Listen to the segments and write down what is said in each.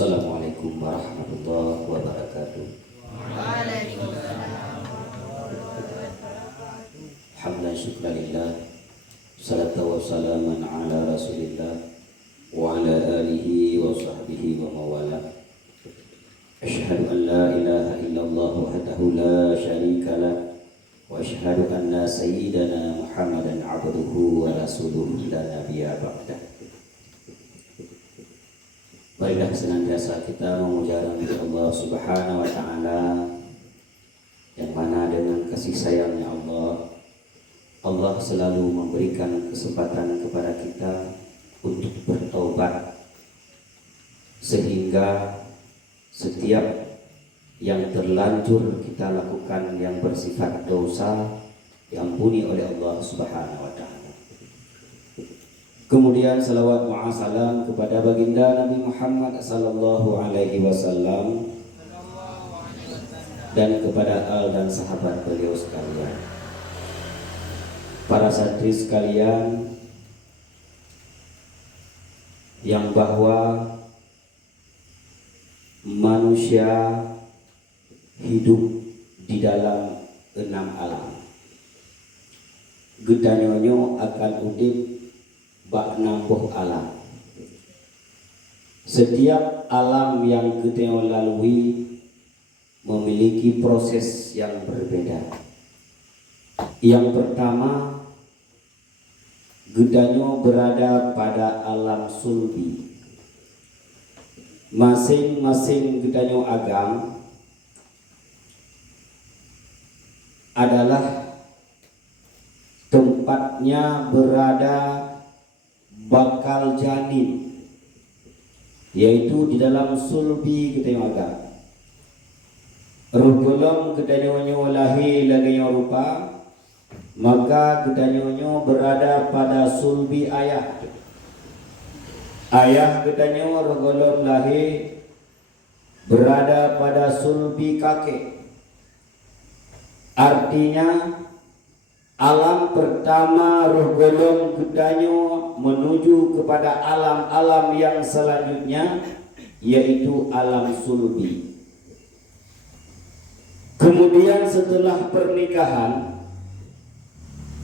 Assalamualaikum warahmatullahi wabarakatuh. Waalaikumsalam. Hamdan syukran lillah, salatu wassalaman ala rasulillah wa ala alihi wa sahbihi wa mawala. Asyhadu an la ilaha illallah wahdahu la syarika lah, wa asyhadu anna sayyidana Muhammadan abduhu wa rasuluhu la nabiyya ba'dah. Marilah senantiasa kita memuja Allah Subhanahu wa Ta'ala, yang mana dengan kasih sayangnya Allah selalu memberikan kesempatan kepada kita untuk bertaubat, sehingga setiap yang terlanjur kita lakukan yang bersifat dosa diampuni oleh Allah Subhanahu wa Ta'ala. Kemudian salawat wa salam kepada baginda Nabi Muhammad sallallahu alaihi wasallam dan kepada al dan sahabat beliau sekalian. Para santri sekalian, yang bahwa manusia hidup di dalam 6 alam. Gedanyonyo akan udip bak nambuh alam. Setiap alam yang kita lalui memiliki proses yang berbeda. Yang pertama, gedanyo berada pada alam sulbi. Masing-masing gedanyo agam adalah tempatnya berada bakal janin, yaitu di dalam sulbi kita yang agak rugulom kedanyonyo lahir lagi rupa, maka kedanyonyo berada pada sulbi ayah. Ayah kedanyo rugulom lahir berada pada sulbi kakek. Artinya alam pertama roh golong gedanyo menuju kepada alam-alam yang selanjutnya, yaitu alam sulbi. Kemudian setelah pernikahan,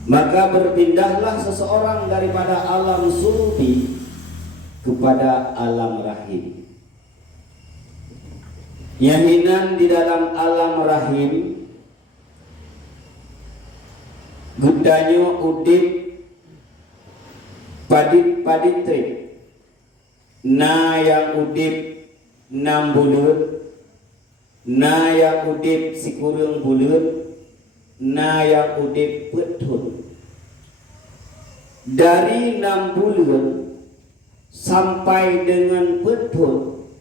maka berpindahlah seseorang daripada alam sulbi kepada alam rahim. Yahinan di dalam alam rahim, gedanyo udip padit-paditri. Na yang udip 6 bulut, na yang udip sikurung bulut, na yang udip petun. Dari 6 bulan sampai dengan petun,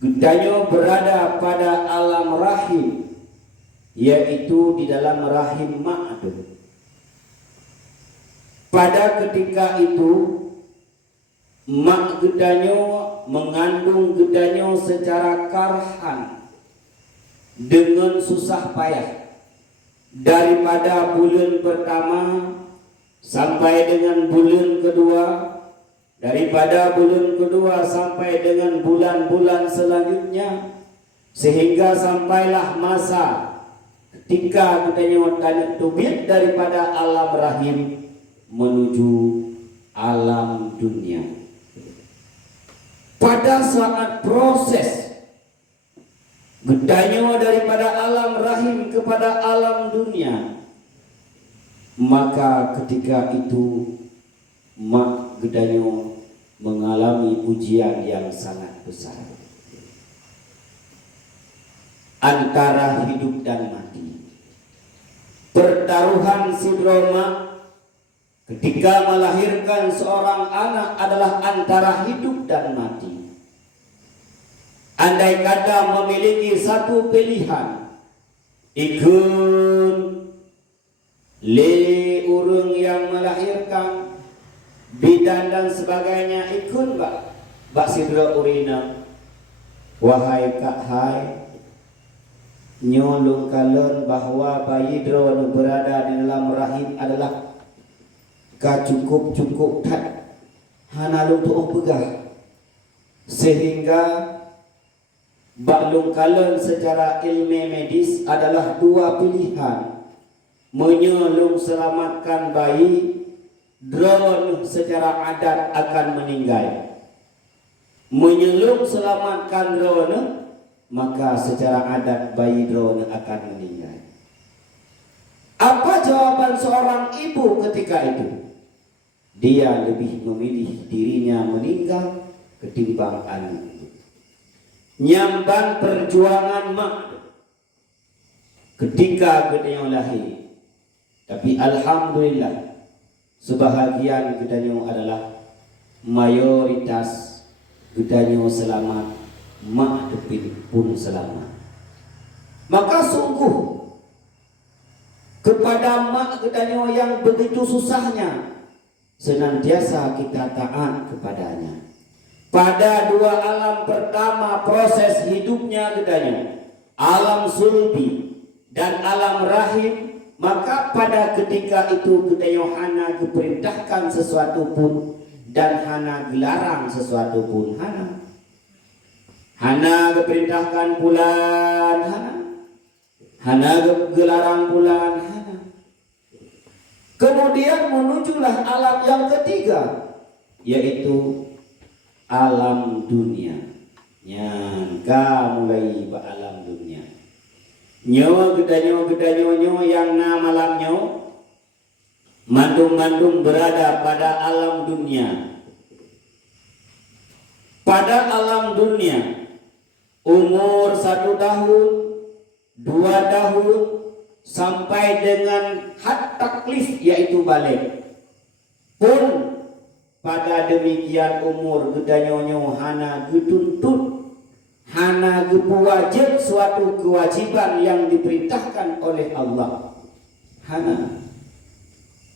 gedanyo berada pada alam rahim, yaitu di dalam rahim ma'adun. Pada ketika itu, mak gedanyo mengandung gedanyo secara karhan dengan susah payah. Daripada bulan pertama sampai dengan bulan kedua, daripada bulan kedua sampai dengan bulan-bulan selanjutnya, sehingga sampailah masa ketika gedanyo tanya tubit daripada alam rahim menuju alam dunia. Pada saat proses gedanyo daripada alam rahim kepada alam dunia, maka ketika itu mak gedanyo mengalami ujian yang sangat besar antara hidup dan mati. Pertaruhan sidroma ketika melahirkan seorang anak adalah antara hidup dan mati. Andai kata memiliki satu pilihan, ikut le urung yang melahirkan, bidan dan sebagainya, ikut bak sidra urina, wahai kak hai, nyolong kalon bahwa bayi drone berada di dalam rahim adalah cukup tak hana lu tuh pegah, sehingga Baklung kalan secara ilmu medis adalah dua pilihan. Menyelung selamatkan bayi, drone secara adat akan meninggal. Menyelung selamatkan drone, maka secara adat bayi drone akan meninggal. Apa jawaban seorang ibu ketika itu? Dia lebih memilih dirinya meninggal ketimbang anak. Nyamban perjuangan mak ketika gedenya lahir. Tapi alhamdulillah sebahagian gedanya adalah mayoritas gedanya selamat, mak depin pun selamat. Maka sungguh kepada mak gedanya yang begitu susahnya, senantiasa kita taat kepadanya. Pada dua alam pertama proses hidupnya gedanya, alam sulbi dan alam rahim, maka pada ketika itu gedanya hana diperintahkan sesuatu pun dan hana dilarang sesuatu pun hana. Hana diperintahkan bulan hana dilarang bulan hana. Kemudian menujulah alam yang ketiga, yaitu alam dunia. Nyangka mulai ba alam dunia. Nyo gedanyo yang na malamnya mandum berada pada alam dunia. Pada alam dunia umur 1 tahun, 2 tahun sampai dengan had taklif yaitu balik pun pada demikian umur gedanyonyo hana getuntut, hana gepuwajib suatu kewajiban yang diperintahkan oleh Allah. Hana.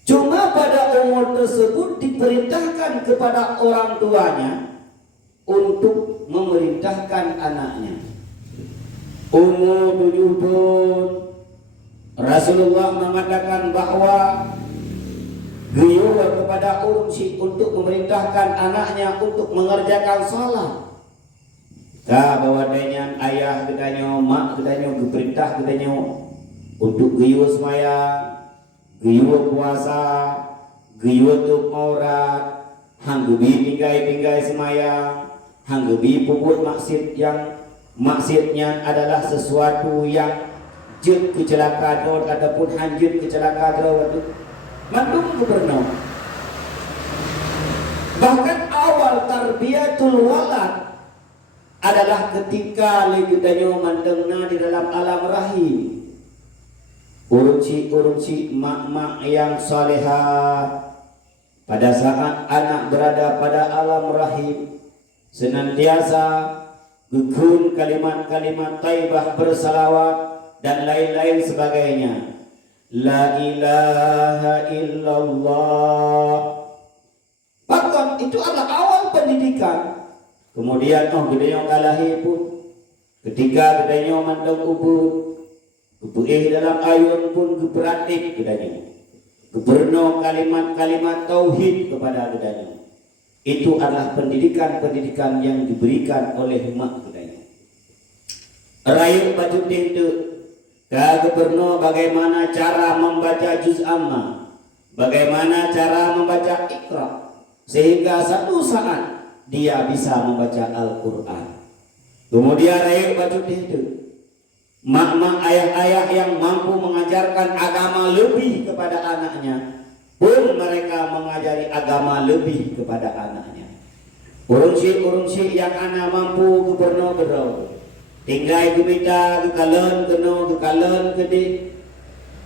Cuma pada umur tersebut diperintahkan kepada orang tuanya untuk memerintahkan anaknya. Umur 7 tahun Rasulullah mengatakan bahwa beliau kepada urumsi untuk memerintahkan anaknya untuk mengerjakan salat. Bahwa dengan ayah gedanyo, mak gedanyo, diperintah gedanyo untuk giyu semaya, giyu puasa, giyu tutup aurat, hanggebi tinggai semaya, hanggebi puput maksud yang maksudnya adalah sesuatu yang jet kecelakaan ataupun hanjut kecelakaan waktu mandung gubernur. Bahkan awal tarbiyatul walad adalah ketika legudanyo mandengna di dalam alam rahim. Urunci mak-mak yang salehah pada saat anak berada pada alam rahim senantiasa gugun kalimat-kalimat thayyibah bersalawat dan lain-lain sebagainya. La ilaha illallah. Bahkan itu adalah awal pendidikan. Kemudian gedenya kalahi pun ketika gedenya mandang kubur dalam ayun pun geberatik gedanya. Geberno kalimat-kalimat tauhid kepada gedanya. Itu adalah pendidikan-pendidikan yang diberikan oleh mak gedanya. Rayu baju tintu Gubernur bagaimana cara membaca juz amma, bagaimana cara membaca Iqra, sehingga satu saat dia bisa membaca Al-Quran. Kemudian ayat baju itu mak-mak ayah-ayah yang mampu mengajarkan agama lebih kepada anaknya pun mereka mengajari agama lebih kepada anaknya. Urunsi yang anak mampu Gubernur berdoa tinggal kita kekalan gede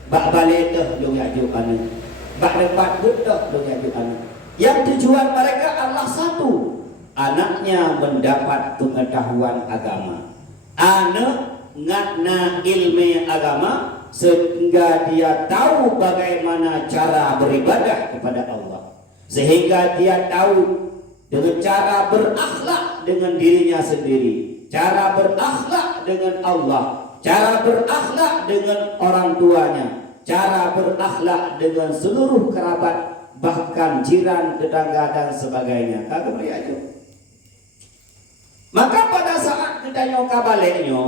bak balik dah lu ngaju anu bak depan dah lu ngaju anu. Yang tujuan mereka adalah satu, anaknya mendapat pengetahuan agama, anak ngatna ilmu agama sehingga dia tahu bagaimana cara beribadah kepada Allah, sehingga dia tahu dengan cara berakhlak dengan dirinya sendiri, cara berakhlak dengan Allah, cara berakhlak dengan orang tuanya, cara berakhlak dengan seluruh kerabat, bahkan jiran, tetangga dan sebagainya. Kagak beri aja. Maka pada saat ditanya kabalenyo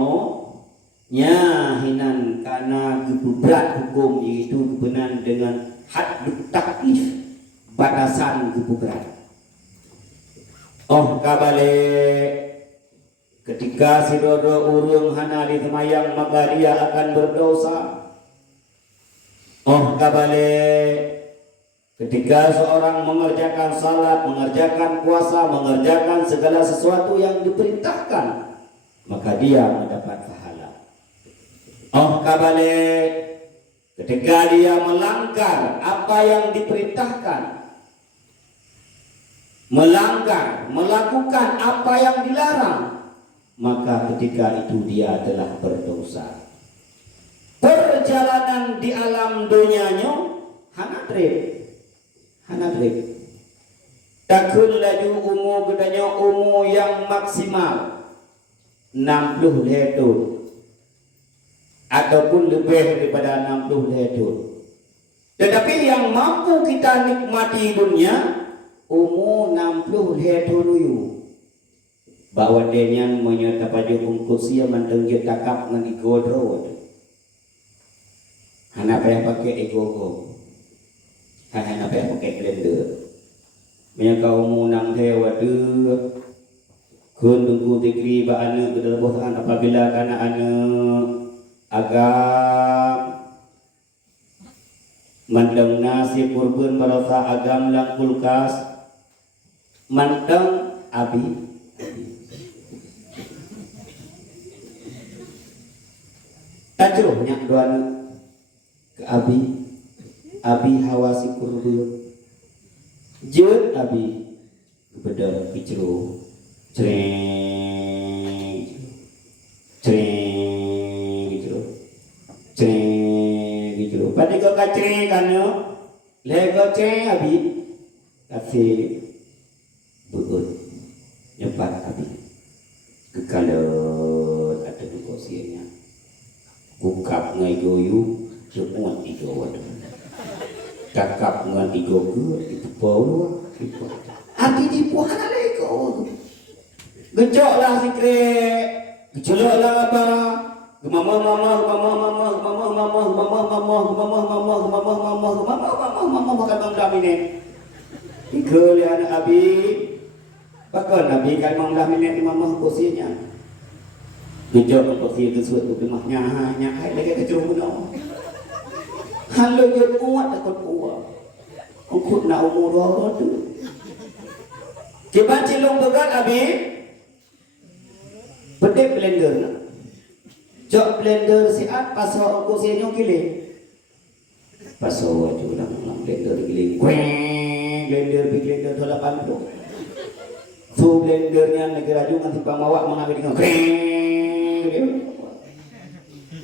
nya hinan karena berat hukum yaitu kebenaran dengan had taklif batasan berat. Oh kabale ketika si dodo urung hana di temayang maka dia akan berdosa. Oh kabale ketika seorang mengerjakan salat, mengerjakan puasa, mengerjakan segala sesuatu yang diperintahkan, maka dia mendapat pahala. Oh kabale ketika dia melanggar apa yang diperintahkan, melanggar, melakukan apa yang dilarang, maka ketika itu dia telah berdosa. Perjalanan di alam dunianya hanadrib takun laju umur gedanya umur yang maksimal 60 hetun ataupun lebih daripada 60 hetun. Tetapi yang mampu kita nikmati dunia umur 60 hetun uyu bahwa dia menyata pada kursi yang manteng dia takap dengan igodro anak payah pakai igogo anak payah pakai blender menyaka umur 6 hetun kun tunggu tikri ba anak kedalabosan apabila kana anak agam mandang nasi kurban barasa agam lang kulkas manteng abi tajruh nyak dua anak ke abi hawasi kurban jeut abi bedar kicru cering gitu. Pada kau kacring kanyo, lego cering abi, kasih beut nyepat abi, kekalon ada di kosinya, kukap ngai goyu, semua tiga wadah, kakap ngai tiga itu bau, arti dipuana lego, gejok lah si kre, gejolok lah apa? Mama makan manglam ini. Tiga lihat abi, bahkan abi kan manglam ini mama kursinya. Gejok kursi itu suatu rumahnya hanya lagi kecil puno. Halu dia kuat takut kuat. Ukut nak umur orang tu. Coba cilung begat abi, bedek blender. Jok blender siat pasal aku sinyong giling. Pasal wajib nak blender giling. Blender blender tu 80. Tu blendernya negara juga nanti pamawak mengambil dengan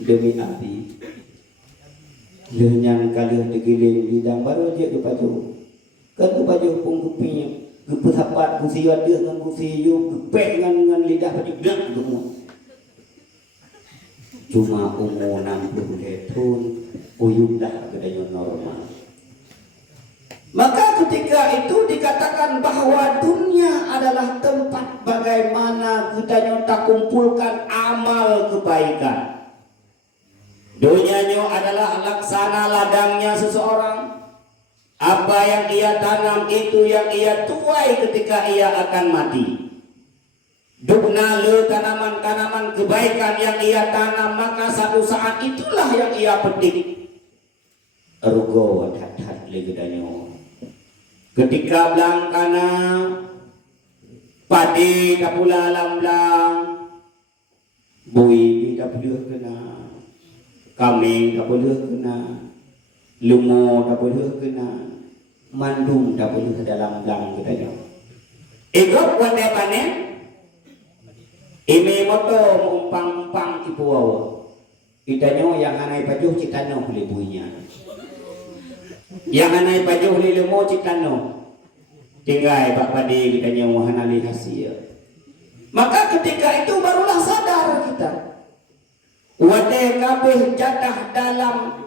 demi api. Lenyang kalian digiling bidang baru je ke baju. Kan ke baju pun kupinya. Kepesapat kusi ada dengan kusi you kepek dengan lidah pada gerak semua. Cuma umur 60 tahun uyup dah kedaya normal. Maka ketika itu dikatakan bahwa dunia adalah tempat bagaimana kita tak kumpulkan amal kebaikan. Dunianya adalah laksana ladangnya seseorang. Apa yang ia tanam itu yang ia tuai ketika ia akan mati. Dukna le tanaman-tanaman kebaikan yang ia tanam, maka satu saat itulah yang ia petik. Rugo hat-hat legedanyo. Ketika belangkana padi kapula lam-lam, bui tak boleh kena, kambing tak boleh kena, lumo tak boleh kena, mandum tak boleh dalam lam gedanyo. Ikut buat panen. Ime moto mumpang-mumpang ipuawa. Itanyo yang anai pajuh citano oleh buinya. Yang anai pajuh oleh lemo citano. Tinggai pak padi itanyo wahanali hasil. Maka ketika itu barulah sadar kita. Wate kabeh jatah dalam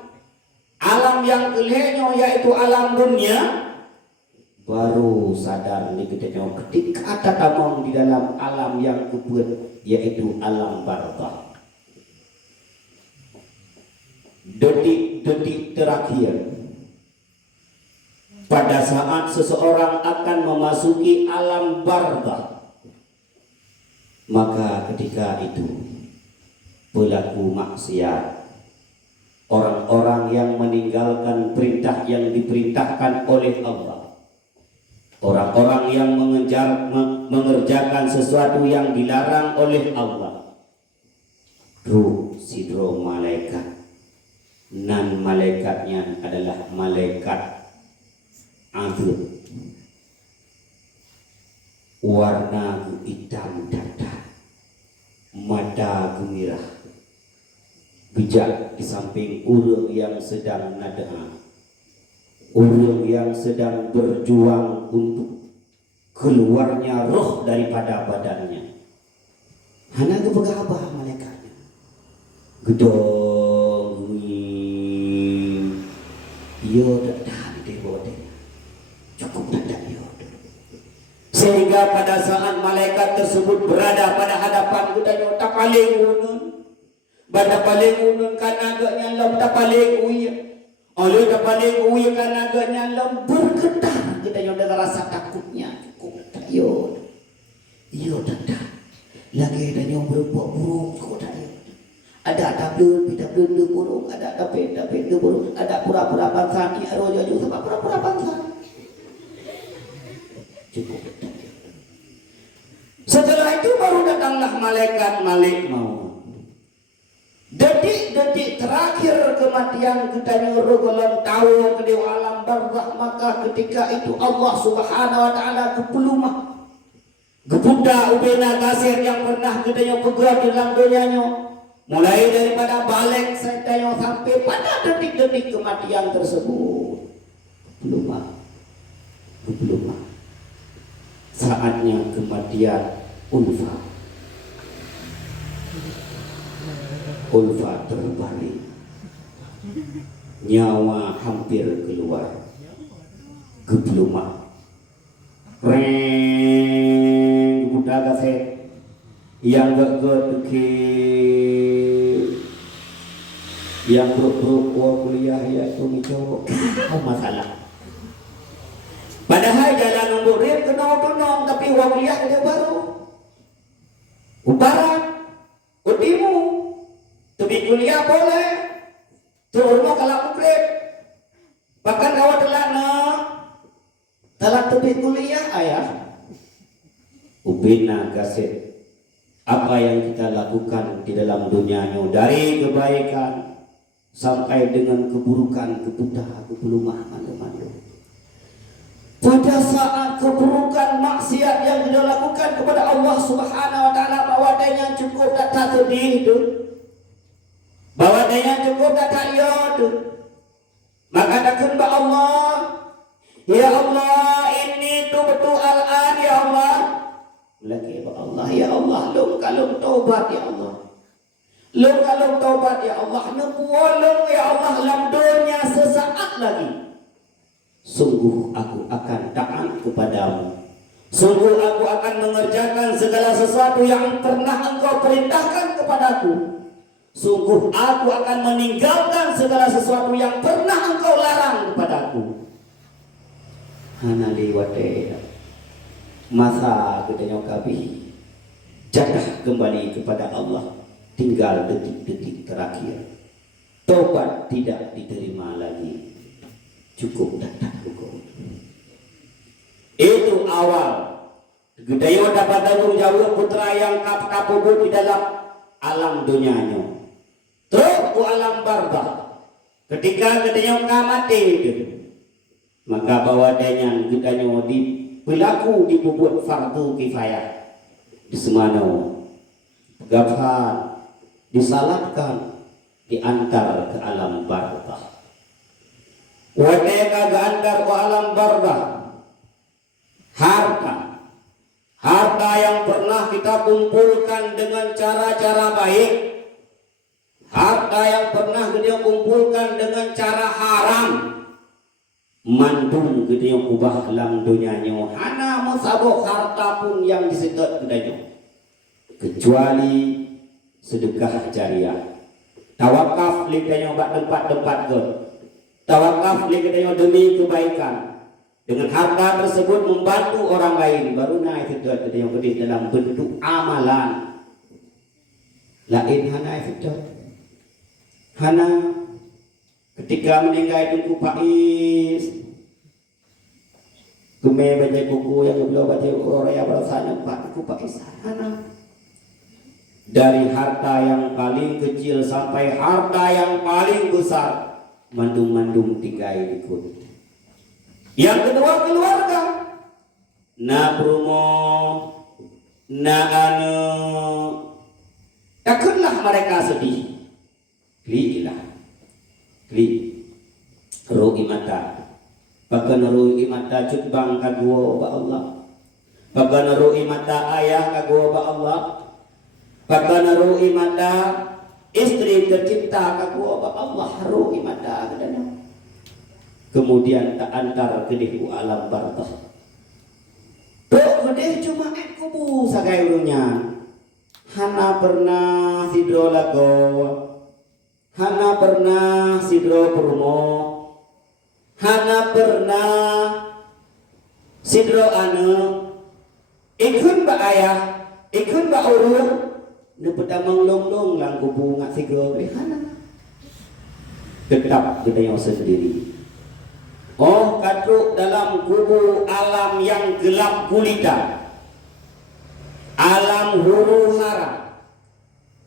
alam yang kelihnya yaitu alam dunia. baru sadar nih kita ketika tatamong di dalam alam yang kebuat, yaitu alam barzakh. Detik-detik terakhir pada saat seseorang akan memasuki alam barzakh, maka ketika itu pelaku maksiat, orang-orang yang meninggalkan perintah yang diperintahkan oleh Allah, orang-orang yang mengerjakan sesuatu yang dilarang oleh Allah, ruh sidro malaikat, nan malaikatnya adalah malaikat azab, warna hitam datar, mata gemirah, bijak di samping urang yang sedang nada'a, urang yang sedang berjuang untuk keluarnya roh daripada badannya. Hana gebegabah malaikatnya, gedong iya tak tahan di bodenya, cukup tak iya. Sehingga pada saat malaikat tersebut berada pada hadapan kita, tak paling unun, pada paling unun kan agaknya lem, tak paling uya, oleh tak paling uya kan agaknya lem, bergetar kita yang dengan rasa takutnya, cukup tak iya tak dah, lagi kita yang berbuat buruk kau tak iya. Ada tapi burung, ada tapi burung, ada pura-pura bangsa, ni roja juga sama pura-pura bangsa. Cukup. Setelah itu baru datanglah malaikat Malik maut. Detik-detik terakhir kematian kita nyuruh golong tahu ke dewa alam barzakh, maka ketika itu Allah Subhanahu wa taala kepelumah Gebunda ubena kasir yang pernah kita yang pegang di dalam dunianya, mulai daripada balik saya sampai pada detik-detik kematian tersebut. Belum. Saatnya kematian Ulfa terbalik, nyawa hampir keluar, geblumah, budak kasih yang yang buruk kuliah ya tu cowok masalah. Padahal jalan murid kenal tapi kuliah dia baru ubaran utimu tapi kuliah boleh turun kalau murid bahkan kawat telah tepi kuliah ayah ubina gaset apa yang kita lakukan di dalam dunianya, dari kebaikan sampai dengan keburukan, kebelumah mandu-mandu. Pada saat keburukan maksiat yang kita lakukan kepada Allah Subhanahu wa taala, bahwa dia cukup tak sedih itu, bahwa dia cukup tak iod, maka takkan ba Allah, ya Allah ini tu betul al-an ya Allah. Lagi Allah ya Allah, lum kalum taubat ya Allah, lum kalum taubat ya Allah, nubuolong ya Allah dalam dunia sesaat lagi. Sungguh aku akan taat kepadamu, sungguh aku akan mengerjakan segala sesuatu yang pernah engkau perintahkan kepadaku, sungguh aku akan meninggalkan segala sesuatu yang pernah engkau larang kepadaku. Hana liwate masa kita nyokapi jatuh kembali kepada Allah, tinggal detik-detik terakhir, tobat tidak diterima lagi, cukup datang hukum. Itu awal Gedayo dapat tanggung jawab putra yang kapubur di dalam alam dunianya. Terus ku alam barzakh, ketika gedanya mati itu, maka bawa dengan gedanya berlaku dibuat fardu kifayah di semana gabhan disalatkan diantar ke alam barzakh. Wadaya diantar ke alam barzakh, harta yang pernah kita kumpulkan dengan cara-cara baik, harta yang pernah kita kumpulkan dengan cara haram, mandung gede yang ubah lam dunianya hana musabok harta pun yang disedot gedanya kecuali sedekah jariah tawakaf liganya bak tempat-tempat ke tawakaf liganya demi kebaikan dengan harta tersebut membantu orang lain baru naik sedot gedanya gede dalam bentuk amalan lain hana sedot hana ketika meninggal itu Pais Gume baca buku yang belum baca orang yang berasanya Pak Pais hana dari harta yang paling kecil sampai harta yang paling besar mandung-mandung tinggai ikut. Yang kedua keluarga na promo na anu takkanlah mereka sedih lilah rugi mata bahkan rugi mata cutbang kagua ba Allah bahkan rugi mata ayah kagua ba Allah bahkan rugi mata istri tercinta kagua ba Allah rugi mata kadana kemudian tak antar kedih alam barzah tok kedih cuma kubu sagai urungnya hana pernah sidrolago hana pernah sidro purmo hana pernah sidro anu ikun ba ayah ikun ba urun nepetamang longlong lang kubu ngak sigro hana tetap gedanya sendiri oh katruk dalam kubu alam yang gelap gulita alam huru hara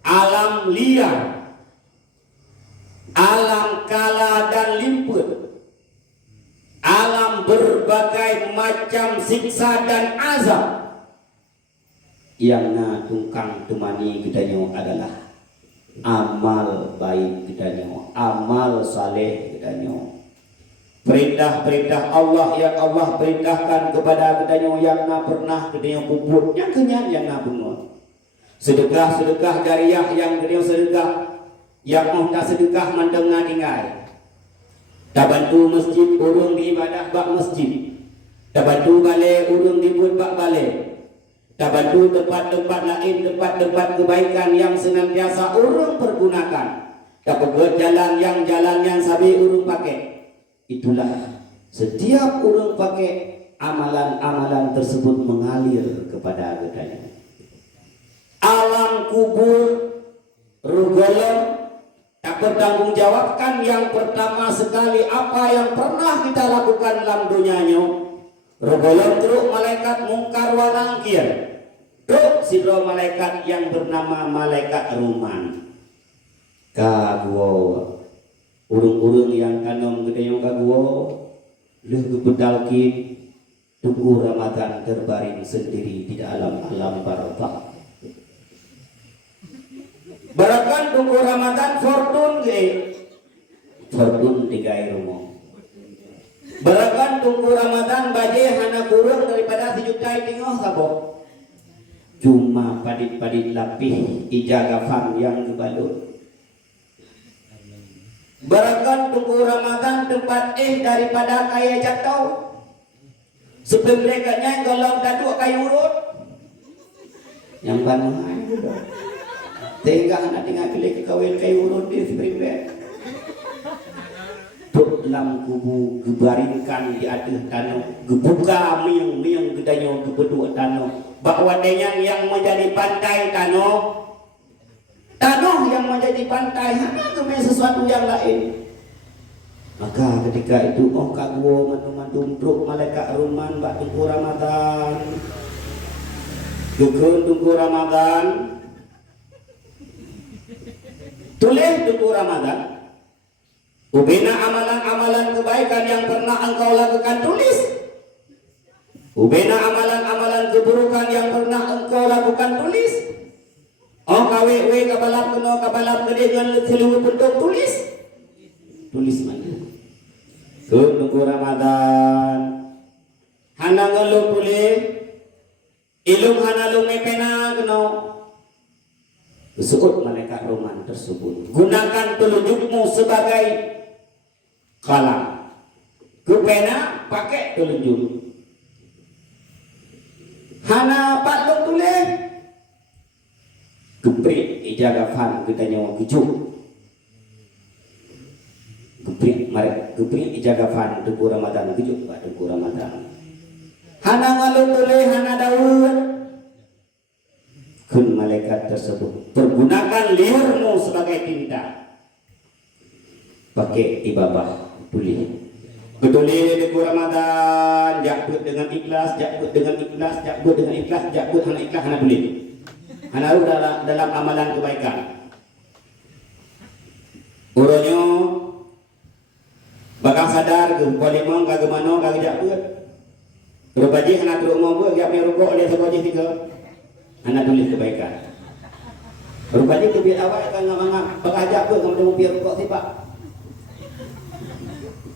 alam liar alam kala dan limput alam berbagai macam siksa dan azab yang na tungkang temani gedanyo adalah amal baik gedanyo amal saleh gedanyo perintah-perintah Allah yang Allah perintahkan kepada gedanyo yang na pernah gedanyo puput yang kenyang yang na bungut sedekah-sedekah jariah yang gedanyo sedekah yang mau tak sedekah mandengah tinggal tak bantu masjid urung di ibadah bak masjid tak bantu balai urung dibut bak balai tak bantu tempat-tempat lain tempat-tempat kebaikan yang senantiasa urung pergunakan tak pegot jalan yang sabi urung pakai itulah setiap urung pakai amalan-amalan tersebut mengalir kepada gedanya alam kubur rugolong tak bertanggungjawabkan yang pertama sekali apa yang pernah kita lakukan dalam dunianya rogolong truk malaikat mungkar wa nangkir truk sidro malaikat yang bernama malaikat ruman kagwo urung-urung yang kanom gedayong kagwo leh kebedalkin tunggu Ramadan terbaring sendiri di dalam alam barzakh barakan tunggu Ramadan fortune tiga rumah barakan tunggu Ramadan baje hana kurang daripada 1 juta tinggal sabo cuma padit-padit lapih ijagafan yang kebalut barakan tunggu Ramadan tempat daripada kaya jatuh sebenarnya kalau daduk kayu urut yang bangun tengah nak tinggal pilih kawin kayu urut di sebenarnya tuk dalam kubu gebaringkan di atas tanah gebuka miung gedanyo gebeduk tanah bahwa yang menjadi pantai tanah yang menjadi pantai hanya kemai sesuatu yang lain maka ketika itu kagwo mantum truk malaikat ruman bak tunggu Ramadan gegeun tunggu Ramadan tulis tunggu Ramadan ubena amalan-amalan kebaikan yang pernah engkau lakukan tulis ubena amalan-amalan keburukan yang pernah engkau lakukan tulis kawe kabalap keno kabalap gede dengan seluruh bentuk tulis mana tunggu Ramadan hana ngeluh boleh ilung hana lu mepena keno disebut malaikat roman tersebut gunakan telunjukmu sebagai kalam Kepena pakai telunjuk. Hana patlok tulis. Geprik ijaga fan kita nyawa kejuk. Geprik ijaga fan Tengku Ramadan kejuk Pak Tengku Ramadan. Hana ngalung tulis hana daun. Kun malaikat tersebut pergunakan liurmu sebagai tinta. Pakai ibabah tulis. Ketulis Tengku Ramadan, jakut dengan ikhlas, jakut dengan ikhlas, jakut dengan ikhlas, jakut hana ikhlas hana tulis. Hana dalam amalan kebaikan. Uronyo bakal sadar ke polimong kagak mano kagak jakut. Rupaji hana turun mobil, gak punya rukuk oleh sebagai tiga. Hana tulis kebaikan. Rupaji kebiar awal kan ngomong bakal jakut kamu mau biar rukuk sih Pak.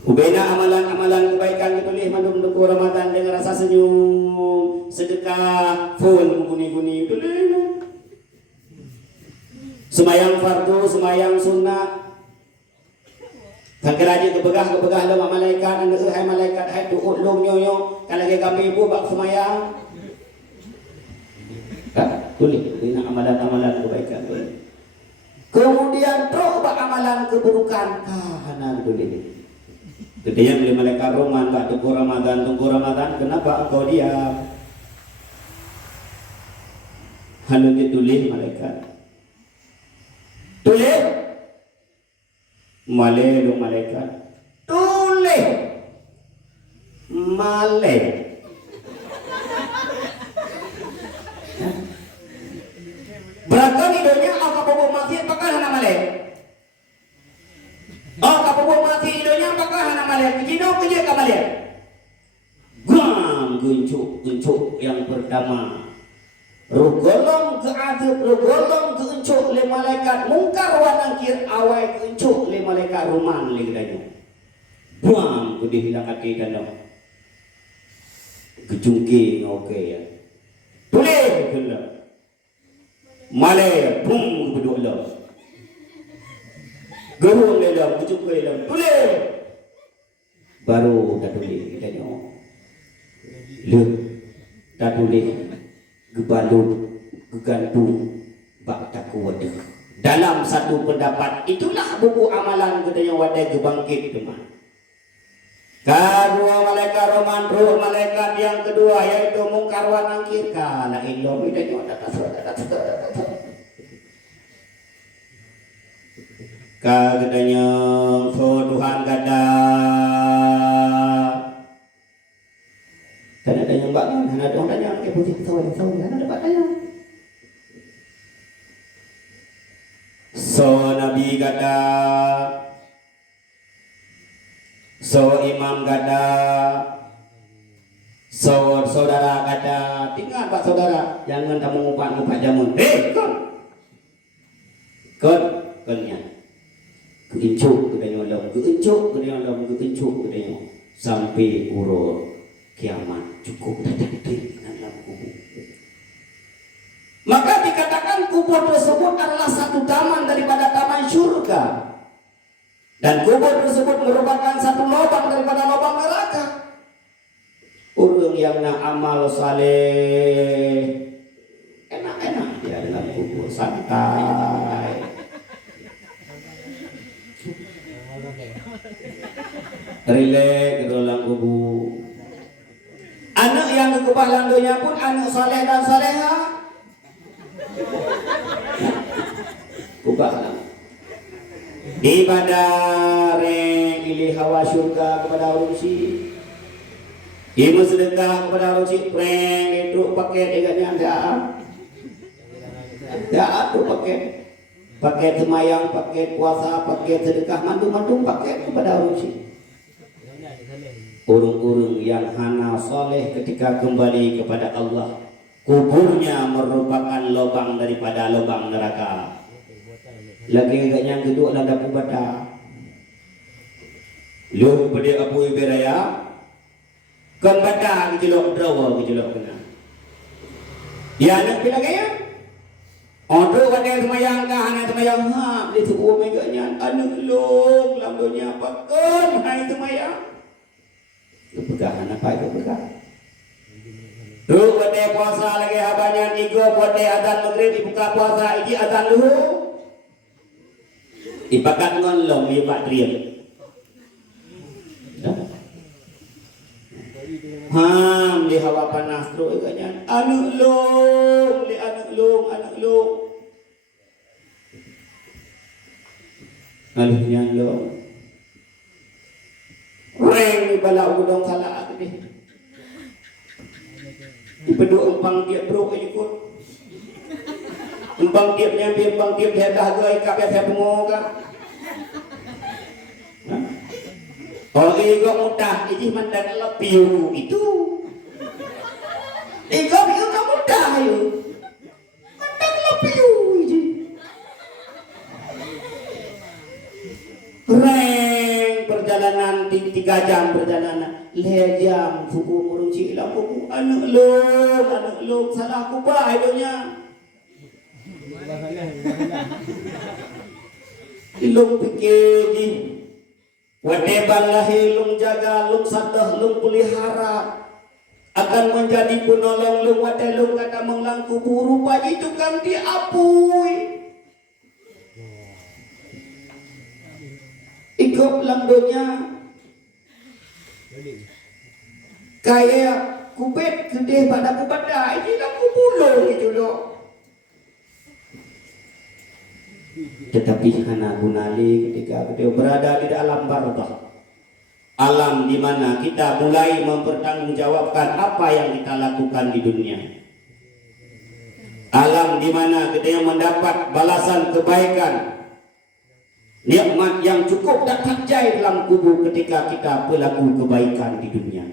Ubena amalan-amalan kebaikan ditulis mandum Tengku Ramadan dengan rasa senyum, sedekah, full guni-guni tulis. Semayang fardu, semayang sunnah. Kan keraji kebegah lo malaikat anda hai malaikat hai tuut long nyoyo kalau lagi kami ibu bak semayang. Kan tulis ini amalan-amalan kebaikan tulis. Kemudian truk bak amalan keburukan kanan tulis. Kemudian oleh malaikat Roman Pak Tengku Ramadan, kenapa engkau diam? Lalu ditulis malaikat. Tulis. Malaikat. Tulis. Beragam idenya apa bobo masih apakah anak malaikat? Oh, kapal mati idenya apakah anak malaikat? Kejino kerja ke malaikat. Guam gencuk yang pertama. Rugolong ke adab, rugolong ke encuk le malaikat mungkar wa nangkir awai ke encuk le malaikat roman le gedanya. Guam ke dihilang hati dan kejungki oke ya. Tulis kena. Malaikat bum kedua gerung dalam, kucuk dalam, tulis. Baru tak tulis, kita tengok. Tak tulis, gebalut, gegantung, bak tak wadah. Dalam satu pendapat, itulah buku amalan katanya wadah gebangkit teman. Kedua malaikat roman, ruh malaikat yang kedua yaitu mungkar wa nangkir. Kana ilmu kita tengok tak. Katanya so Tuhan kata kan ada yang bangun, ada orang tanya ke putih sawan ada dapat tanya. So Nabi kata, so Imam kata, so saudara kata, tinggal Pak saudara, jangan kamu ngumpat jamun. Konnya. Keincuk kedanya dalam keincuk kedanya sampai urut kiamat cukup terjadi dalam kubur. Maka dikatakan kubur tersebut adalah satu taman daripada taman syurga dan kubur tersebut merupakan satu lubang daripada lubang neraka. Orang yang nak amal saleh enak-enak dia dalam kubur santai. Rileks ke dalam kubur. Anak yang ke kepala dunia pun anak saleh dan saleha. Kubahlah. Ibadah ilih hawa syurga kepada urusi. Ibu sedekah kepada urusi prank itu paket ikannya ada. Ya itu paket semayang, paket puasa, paket sedekah, mantu-mantu paket kepada urusi. Urung-urung yang hana soleh ketika kembali kepada Allah, kuburnya merupakan lubang daripada lubang neraka. Lagi agaknya kedua lah dapat baca. Lu pada apu iberaya, kan baca kejelok drawa kejelok kena. Ya nak bila gaya? Orang ada semayang kah, anak semayang ha, dia suruh meganya anak long lam dunia pakai hai semayang. Kepegahan apa itu pegah? Dulu pada puasa lagi habanyan igo pada adzan maghrib dibuka puasa iki adzan dulu. Ipakat ngonlong di Pak Trian. Ham di hawa panas terus ikatnya. Anak long, anak long. Alihnya long. Reng bala udang salah tadi. Ipedu empang dia bro ikut. Empang tiapnya empang tiap dia dah gay kap ya saya pengoga. Oh ego mudah, ini mandang lebih itu. Ego mudah yuk. Mandang lebih ini. Reng perjalanan 3 jam perjalanan. 2 jam suku meruci lah buku anak long salah aku bah hidupnya. Ilung pikir di wadeban lahi lung jaga lung sadah lung pelihara akan menjadi penolong lung wade lung kata menglangku buru pagi itu kan diapui ikut langdonya kayak kubet gede pada kubada ini kan kubulung gitu loh. Tetapi karena gunali ketika beliau berada di dalam barzakh, alam di mana kita mulai mempertanggungjawabkan apa yang kita lakukan di dunia, alam di mana kita mendapat balasan kebaikan, nikmat yang cukup tak terjai dalam kubur ketika kita pelaku kebaikan di dunia,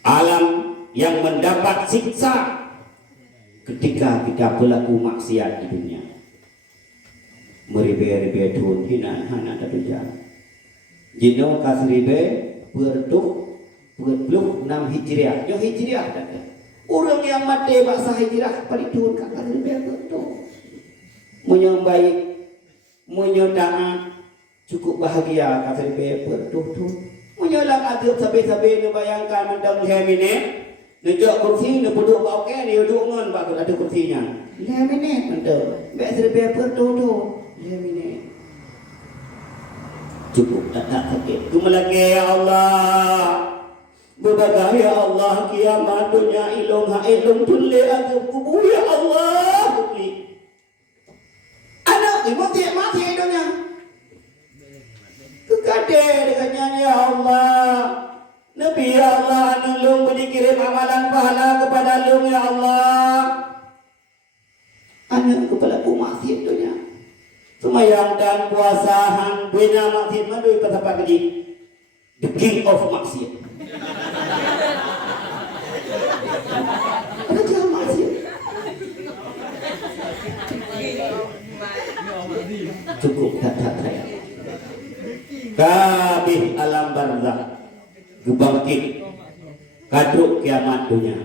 alam yang mendapat siksa ketika kita pelaku maksiat di dunia. Meribe tuh hinan hana datu jam. Jino kasribe bertuk 26 hijriah. Yo hijriah dah. Orang yang mati bahasa hijriah paritun ka kasribe bertuk. Munyo baik, munyo taat, cukup bahagia kasribe bertuk tu. Munyo lang adep sabe-sabe nu bayangkan mendang hemine. Nujok kursi nu duduk ba okey ni duduk ngon ba ada kursinya. Hemine mendang. Be kasribe bertuk tu. Cukup tak sakit kumalage ya Allah berbagai ya Allah kiamat dunia ilung ha ilung tulle azab kubur ya Allah bukli anak mati dunia kekade dengannya ya Allah Nabi ya Allah anu lung dikirim amalan pahala kepada lung ya Allah anak kepala maksiat dunia semayang dan puasahan bina maksiat madui kata di the king of maksiat. Ada jahat maksiat. Cukup kata saya. Kabih alam barzakh gebangkit kaduk kiamat dunia.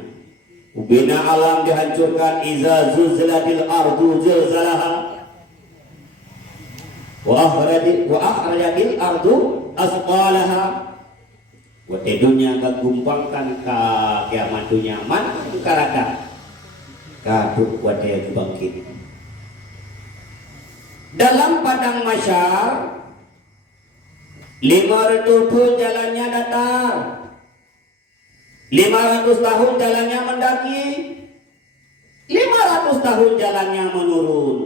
Bina alam dihancurkan iza zulzilatil ardu zilzalaha wa akhrajatil ardu asqalaha wa dunia kagumpangkan ka kiamat dunia man karada kaduk wade bangkit dalam padang mahsyar 500 tahun jalannya datar 500 tahun jalannya mendaki 500 tahun jalannya menurun.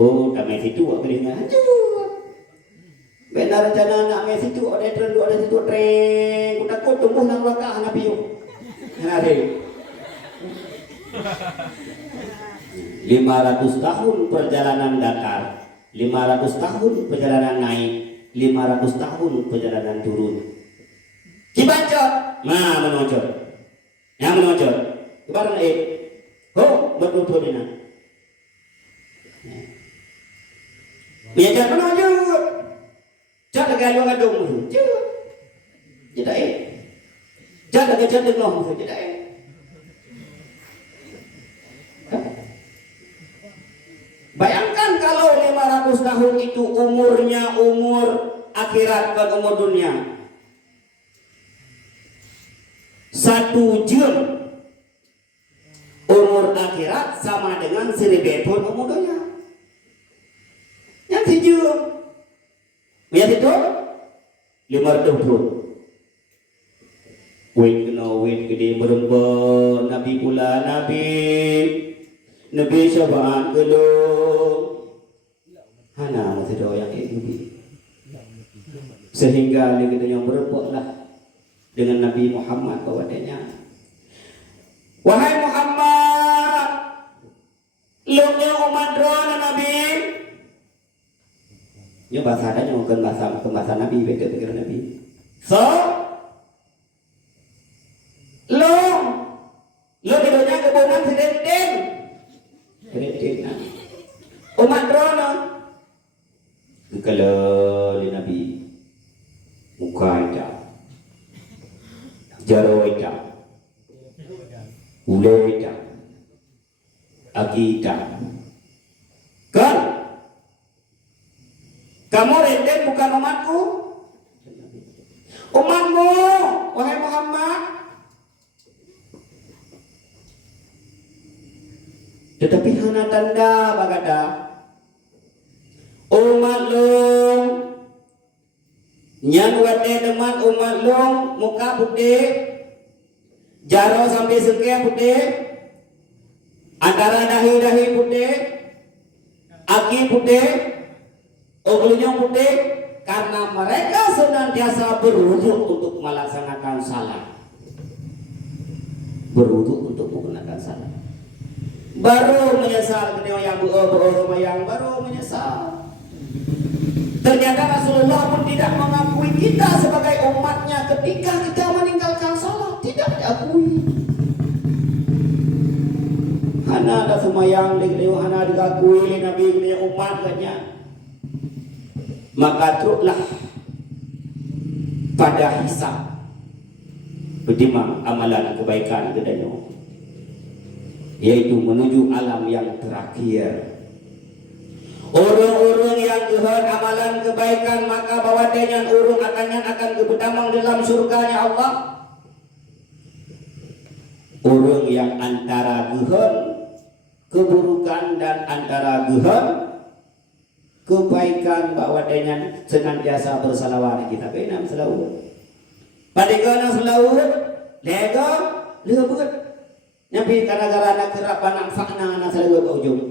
Oh, kami situ apa dengan benar rencana anak kami situ ada situ tren takut tumbuh nang wakah anak piu. Hari 500 tahun perjalanan datar, 500 tahun perjalanan naik, 500 tahun perjalanan turun. Cibacot, nah menocot, yang menocot, kebaran betul benar. Biasa menocot, cat galau gadung, tidak cat cat dengoh, tidak Bayangkan kalau 500 tahun itu umurnya umur akhirat dan umur dunia. 1 jam umur akhirat sama dengan 1000 tahun umur dunia. Yang 1 jam. Yang itu 500 tahun. Wait kena wait gede berembar Nabi pula Nabi syafaat gelung. Hana mesti doa yang itu. Sehingga dia yang berbuatlah dengan Nabi Muhammad bawadanya. Wahai Muhammad, lungnya umat drona Nabi. Ini bahasa adanya bukan bahasa Nabi, beda pikir Nabi. So, lo keduanya kebunan sedeng-sedeng. Umat drona. Kalau Nabi muka ita, jaro ita, ule ita, aki ita. Kan? Kamu renden bukan umatku, umatmu, wahai Muhammad. Tetapi hana tanda bagada umat long nyan wate teman umat long muka putih jaro sampai sekian putih antara dahi putih aki putih ulunya putih karena mereka senantiasa berwudhu untuk melaksanakan salat, berwudhu untuk menggunakan salat. Baru menyesal ketika yang yang baru menyesal. Ternyata Rasulullah pun tidak mengakui kita sebagai umatnya ketika kita meninggalkan salat, tidak diakui. Hana ada semayang dengan hana diakui Nabi dengan umat katanya. Maka teruklah pada hisab bertimang amalan kebaikan kedanya, yaitu menuju alam yang terakhir. Orang-orang yang gehan amalan kebaikan maka bawa dengan urung akan kebetamang dalam surganya Allah. Orang yang antara gehan keburukan dan antara gehan kebaikan bawa dengan senantiasa bersalawat kita kenam selawat. Padahal selawat lega lebut. Nabi gara-gara nak kerap anak fakna anak selawat ke ujung.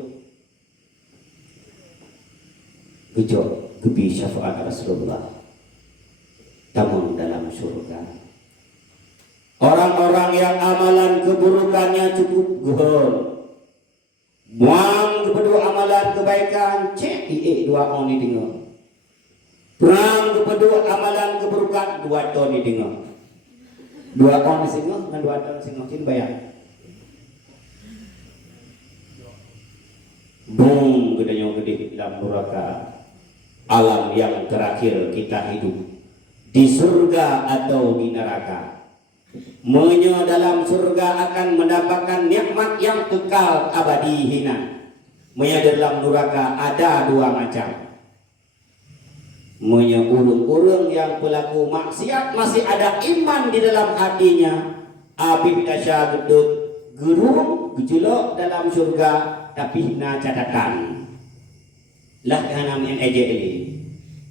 Kejauh kebi syafaat Rasulullah tamun dalam surga. Orang-orang yang amalan keburukannya cukup gehol, buang kepada amalan kebaikan cek dua on ni dengar. Perang kepada amalan keburukan 2 ton ni dengar. 2 on singo dengan 2 ton singo kin bayar. Bung gedenya gede dalam neraka. Alam yang terakhir kita hidup di surga atau di neraka. Menyo dalam surga akan mendapatkan nikmat yang kekal abadi hina. Menyo dalam neraka ada 2 macam. Menyo urung-urung yang pelaku maksiat masih ada iman di dalam hatinya. Abi dasya gedut guru gejolok dalam surga tapi hina catatan. Lah yang namanya ejek ini.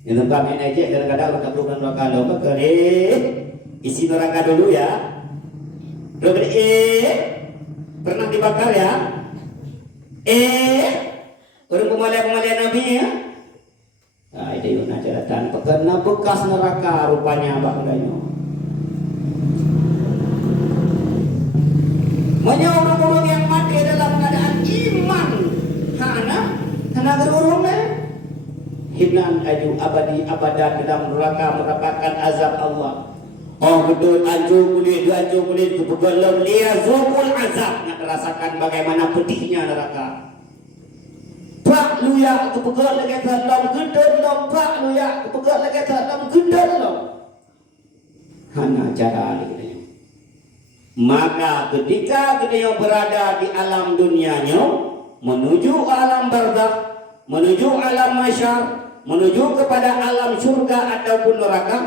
Yang tempat main ejek kadang-kadang kita perlukan neraka lo isi neraka dulu ya. Terus pernah dibakar ya. Orang pemalia Nabi ya. Nah, itu yang catatan karena bekas neraka rupanya bakudanya. Orang-orang yang mati dalam keadaan iman. Hana gerurung hibnan aju abadi abadan dalam neraka mendapatkan azab Allah. Oh betul anjur kulit kebegalan dia zukul azab nak rasakan bagaimana pedihnya neraka. Pak lu ya kebegal lagi dalam gedor lo pak lu ya kebegal lagi dalam gedor lo. Hana cara ini. Maka ketika kita berada di alam dunianya menuju alam barzakh, menuju alam mahsyar, menuju kepada alam surga ataupun neraka,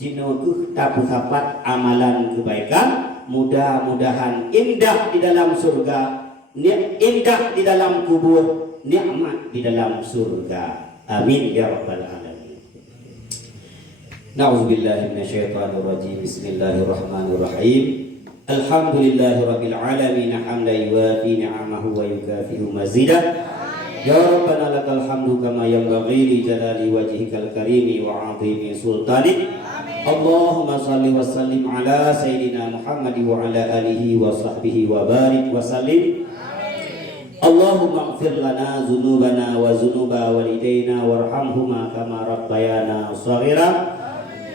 jinuduh tabu sapat amalan kebaikan mudah-mudahan indah di dalam surga, indah di dalam kubur, nikmat di dalam surga. Amin ya rabbal alamin. Na'udzubillahi minasyaitonir rajim. Bismillahirrahmanirrahim. Alhamdulillahirabbil alamin hamdan yuwafi ni'amahu wa yukafi'u mazidah. Ya rabbana lakal hamdu kama yanbaghi li jalali wajhikal karimi wa 'azimi sultanik. Allahumma salli wa sallim ala sayyidina Muhammad wa ala alihi wa sahbihi wa barik wa sallim. Allahumma ighfir lana dzunubana wa dzunuba walidayna warhamhuma kama rabbayana shaghira.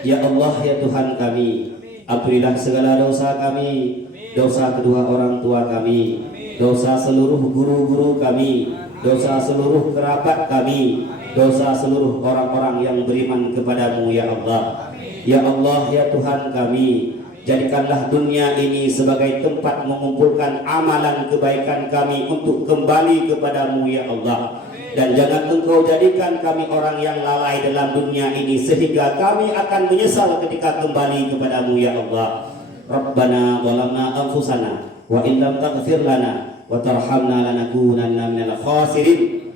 Ya Allah ya Tuhan kami, ampunilah segala dosa kami, dosa kedua orang tua kami, dosa seluruh guru-guru kami, dosa seluruh kerabat kami, dosa seluruh orang-orang yang beriman kepadamu ya Allah. Ya Allah ya Tuhan kami, jadikanlah dunia ini sebagai tempat mengumpulkan amalan kebaikan kami untuk kembali kepadamu ya Allah. Dan jangan Engkau jadikan kami orang yang lalai dalam dunia ini sehingga kami akan menyesal ketika kembali kepadamu ya Allah. Rabbana zalamna anfusana wa in lam taghfir lana wa tarhamna lanakunanna minal khasirin.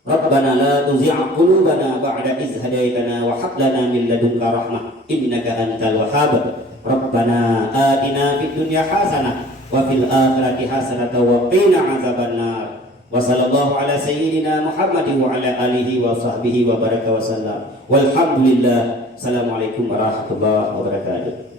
Rabbana la tuzigh qulubana ba'da idh hadaytana wa hab lana min ladunka rahmah innaka antal wahhab. Rabbana atina fid dunya hasanah wa fil akhirati hasanah wa qina azabannar. Wa sallallahu ala sayyidina Muhammadin wa ala alihi wa sahbihi wa baraka wa sallam. Walhamdulillah. Assalamualaikum warahmatullahi wabarakatuh.